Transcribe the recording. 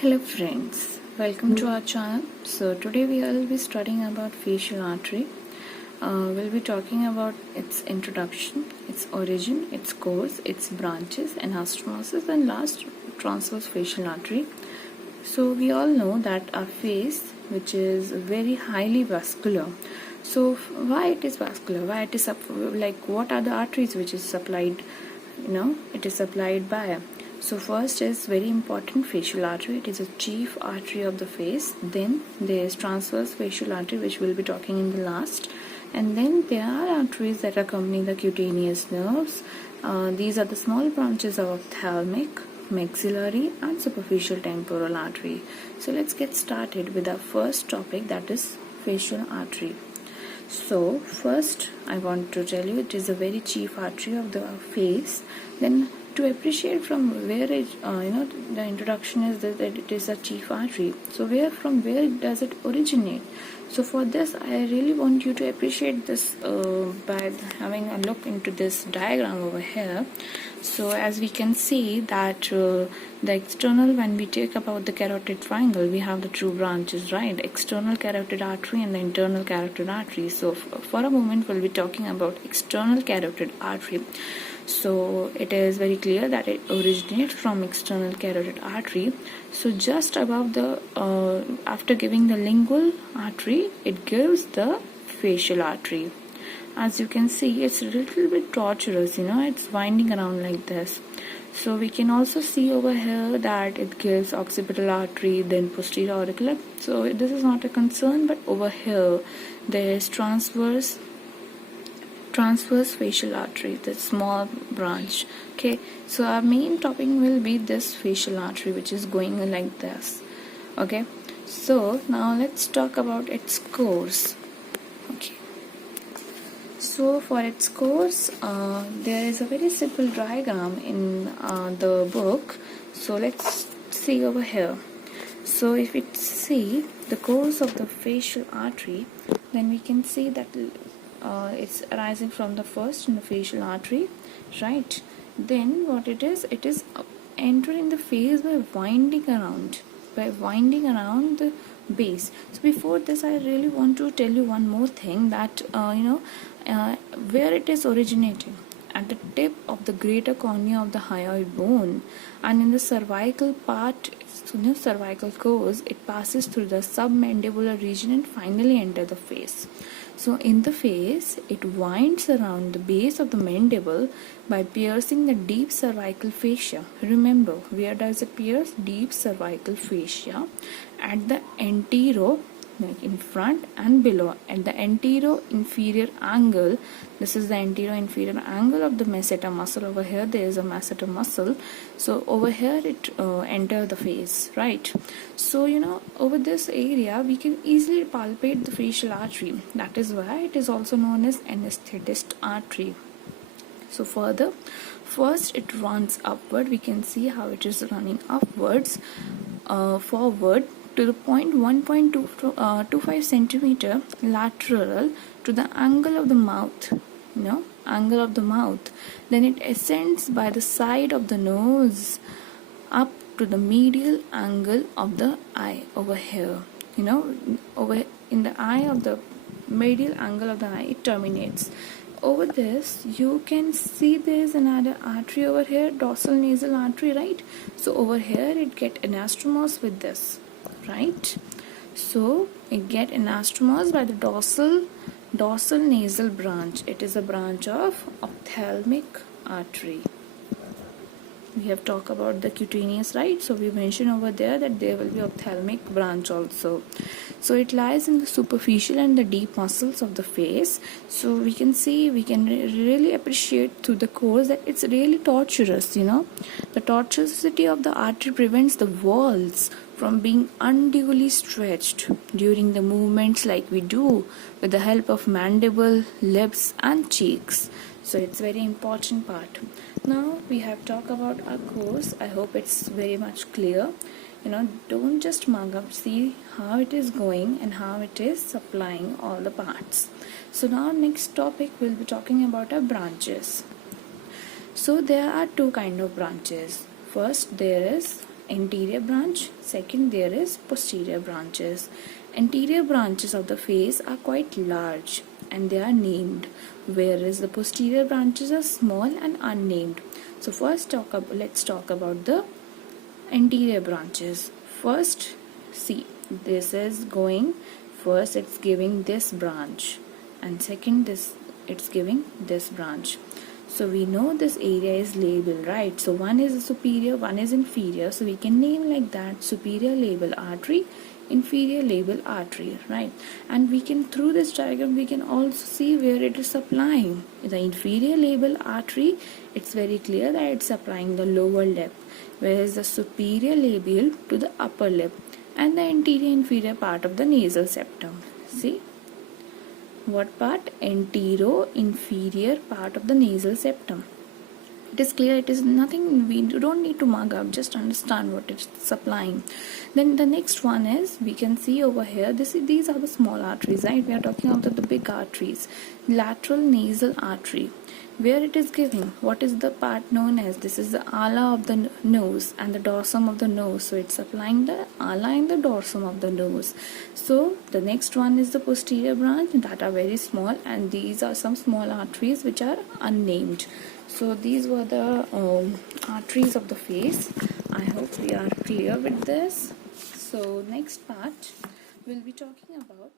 Hello friends, welcome to our channel. So today we will be studying about facial artery. We'll be talking about its introduction, its origin, its course, its branches, anastomosis, and last transverse facial artery. So we all know that our face, which is very highly vascular. So why it is vascular? Why it is like what are the arteries which is supplied? It is supplied by. So first is very important facial artery. It is a chief artery of the face. Then there is transverse facial artery, which we'll be talking in the last. And then there are arteries that accompany the cutaneous nerves. These are the small branches of ophthalmic, maxillary, and superficial temporal artery. So let's get started with our first topic, that is facial artery. So first I want to tell you it is a very chief artery of the face. Then to appreciate from where it, the introduction is that it is a chief artery. So from where does it originate? So for this I really want you to appreciate this by having a look into this diagram over here. So as we can see that the external, when we take about the carotid triangle, we have the two branches, right? External carotid artery and the internal carotid artery. So for a moment we'll be talking about external carotid artery. So it is very clear that it originates from external carotid artery. So just above the after giving the lingual artery, it gives the facial artery. As you can see, it's a little bit tortuous, it's winding around like this. So we can also see over here that it gives occipital artery, then posterior auricular. So this is not a concern, but over here there is transverse facial artery, the small branch. Okay, so our main topic will be this facial artery, which is going like this. Okay, so now let's talk about its course. Okay, so for its course, there is a very simple diagram in the book. So let's see over here. So if we see the course of the facial artery, then we can see that it's arising from the first in the facial artery, right? Then what it is entering the face by winding around the base. So before this I really want to tell you one more thing, that where it is originating at the tip of the greater cornea of the hyoid bone, and in the cervical part, so the cervical course, it passes through the submandibular region and finally enter the face. So in the face, it winds around the base of the mandible by piercing the deep cervical fascia. Remember, where does it pierce? Deep cervical fascia at the antero, like in front and below, at the antero inferior angle. This is the antero inferior angle of the masseter muscle. Over here there is a masseter muscle. So over here it enter the face, right? So over this area we can easily palpate the facial artery. That is why it is also known as anesthetist artery. So further, first it runs upward. We can see how it is running upwards, forward to the point 1.25 centimeter lateral to the angle of the mouth, angle of the mouth. Then it ascends by the side of the nose up to the medial angle of the eye over here. Over in the eye of the medial angle of the eye, it terminates. Over this you can see there is another artery over here, dorsal nasal artery, right? So over here it get anastomosed with this, right? So it get anastomosed by the dorsal nasal branch. It is a branch of ophthalmic artery. We have talked about the cutaneous, right? So we mentioned over there that there will be ophthalmic branch also. So it lies in the superficial and the deep muscles of the face. So we can see, we can really appreciate through the course that it's really tortuous. The tortuosity of the artery prevents the walls from being unduly stretched during the movements like we do with the help of mandible, lips and cheeks. So it's very important part. Now we have talked about our course. I hope it's very much clear. Don't just mug up, see how it is going and how it is supplying all the parts. So now next topic we'll be talking about our branches. So there are two kind of branches. First there is anterior branch, second there is posterior branches. Anterior branches of the face are quite large and they are named, whereas the posterior branches are small and unnamed. So first let's talk about the anterior branches. First, see, this is going, first it's giving this branch, and second this it's giving this branch. So we know this area is labeled, right? So one is superior, one is inferior, so we can name like that: superior label artery, inferior label artery, right? And we can, through this diagram, we can also see where it is supplying. The inferior label artery, it's very clear that it's supplying the lower lip, whereas the superior labial to the upper lip, and the anterior inferior part of the nasal septum. See, what part? Anterior inferior part of the nasal septum. It is clear, it is nothing, we don't need to mark up, just understand what it's supplying. Then the next one is, we can see over here, these are the small arteries, right? We are talking about the big arteries. Lateral nasal artery, where it is giving, what is the part known as? This is the ala of the nose and the dorsum of the nose, so it's supplying the ala and the dorsum of the nose. So the next one is the posterior branch, that are very small, and these are some small arteries which are unnamed. So these were the arteries of the face. I hope we are clear with this. So next part we'll be talking about